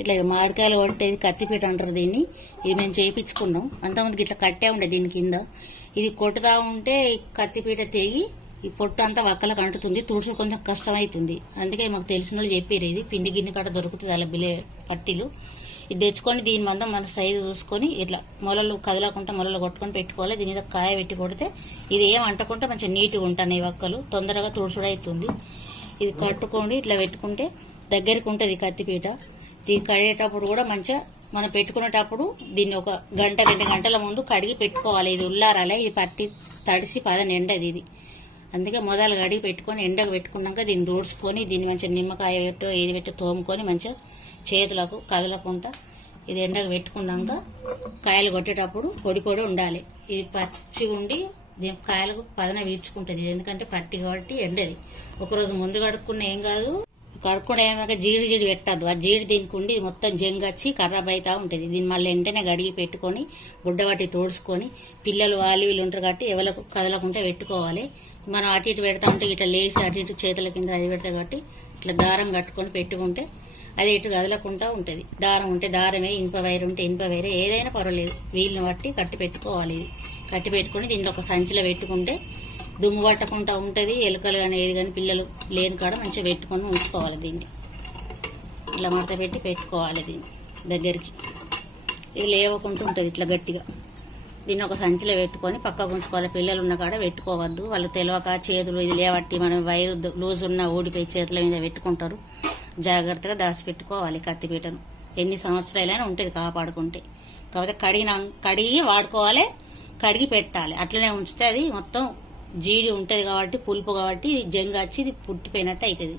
ఇట్లా మామిడికాయలు కొట్టేది కత్తిపీట అంటారు దీన్ని. ఇది మేము చేయించుకున్నాం. అంతమందికి ఇట్లా కట్టే ఉండే దీని కింద. ఇది కొట్టుతా ఉంటే కత్తిపీట తెగి ఈ పొట్టు అంతా వక్కలకు అంటుతుంది. తుడుచుడు కొంచెం కష్టం అవుతుంది. అందుకే మాకు తెలిసిన వాళ్ళు చెప్పారు ఇది పిండి గిన్నె కాడ దొరుకుతుంది అలా బిలే పట్టీలు. ఇది తెచ్చుకొని దీని మందం మన సైజు చూసుకొని ఇట్లా మొలలు కదలకుండా మొలలు కొట్టుకొని పెట్టుకోవాలి. దీని మీద కాయ పెట్టి కొడితే ఇది ఏం అంటకుండా మంచిగా నీట్గా ఉంటున్నాయి వక్కలు. తొందరగా తుడుచుడు అవుతుంది. ఇది కట్టుకోండి ఇట్లా పెట్టుకుంటే దగ్గరికి ఉంటుంది కత్తిపీట. దీన్ని కడిగేటప్పుడు కూడా మంచిగా మనం పెట్టుకునేటప్పుడు దీన్ని ఒక గంట 2 గంటల ముందు కడిగి పెట్టుకోవాలి. ఇది ఉల్లారాలే, ఇది పట్టి తడిసి పదని ఎండది ఇది. అందుకే మొదలు కడిగి పెట్టుకొని ఎండకు పెట్టుకున్నాక దీన్ని దూడ్చుకొని దీన్ని మంచిగా నిమ్మకాయ పెట్టో ఏది పెట్టో తోముకొని మంచిగా చేతులకు కదలకుండా ఇది ఎండకు పెట్టుకున్నాక కాయలు కొట్టేటప్పుడు పొడి పొడి ఉండాలి. ఇది పచ్చి ఉండి దీని కాయలకు పదన వీడ్చుకుంటుంది. ఎందుకంటే పట్టి కాబట్టి ఎండది. ఒకరోజు ముందు కడుక్కున్న ఏం కాదు, కడుక్కుండా ఏమైనా జీడి జీడి పెట్టద్దు. ఆ జీడి దీనికి ఉండి మొత్తం జంగచ్చి ఖరాబ్ అవుతా ఉంటుంది. దీన్ని మళ్ళీ వెంటనే గడిగి పెట్టుకొని గుడ్డబట్టి తోడుచుకొని పిల్లలు వాళ్ళు వీళ్ళు ఉంటారు కాబట్టి ఎవరికి కదలకుండా పెట్టుకోవాలి. మనం అటు ఇటు పెడతా ఉంటే ఇట్లా లేచి అటు ఇటు చేతుల కింద అది పెడతాయి కాబట్టి ఇట్లా దారం కట్టుకొని పెట్టుకుంటే అది ఇటు కదలకుండా ఉంటుంది. దారం ఉంటే దారమే, ఇనుప వైర్ ఉంటే ఇనుప వైరే, ఏదైనా పర్వాలేదు. వీళ్ళని బట్టి కట్టి పెట్టుకోవాలి. ఇది కట్టి పెట్టుకుని దీంట్లో ఒక సంచిలో పెట్టుకుంటే దుమ్ము పట్టకుండా ఉంటుంది. ఎలుకలు కానీ ఏది కానీ పిల్లలు లేని కాడ మంచిగా పెట్టుకొని ఉంచుకోవాలి. దీన్ని ఇట్లా మడత పెట్టి పెట్టుకోవాలి దీన్ని దగ్గరికి. ఇది లేవకుండా ఉంటుంది ఇట్లా గట్టిగా. దీన్ని ఒక సంచిలో పెట్టుకొని పక్కకు ఉంచుకోవాలి. పిల్లలు ఉన్న కాడ పెట్టుకోవద్దు. వాళ్ళు తెలియక చేతులు ఇది లేవట్టి మనం వైరు లూజ్ ఉన్న ఊడిపోయి చేతుల మీద పెట్టుకుంటారు. జాగ్రత్తగా దాచిపెట్టుకోవాలి కత్తిపీటను. ఎన్ని సంవత్సరాలైనా ఉంటుంది కాపాడుకుంటే. కాకపోతే కడిగి వాడుకోవాలి, కడిగి పెట్టాలి. అట్లనే ఉంచితే అది మొత్తం జీడి ఉంటుంది కాబట్టి పులుపు కాబట్టి ఇది జంగ వచ్చి ఇది పుట్టిపోయినట్టు అవుతుంది.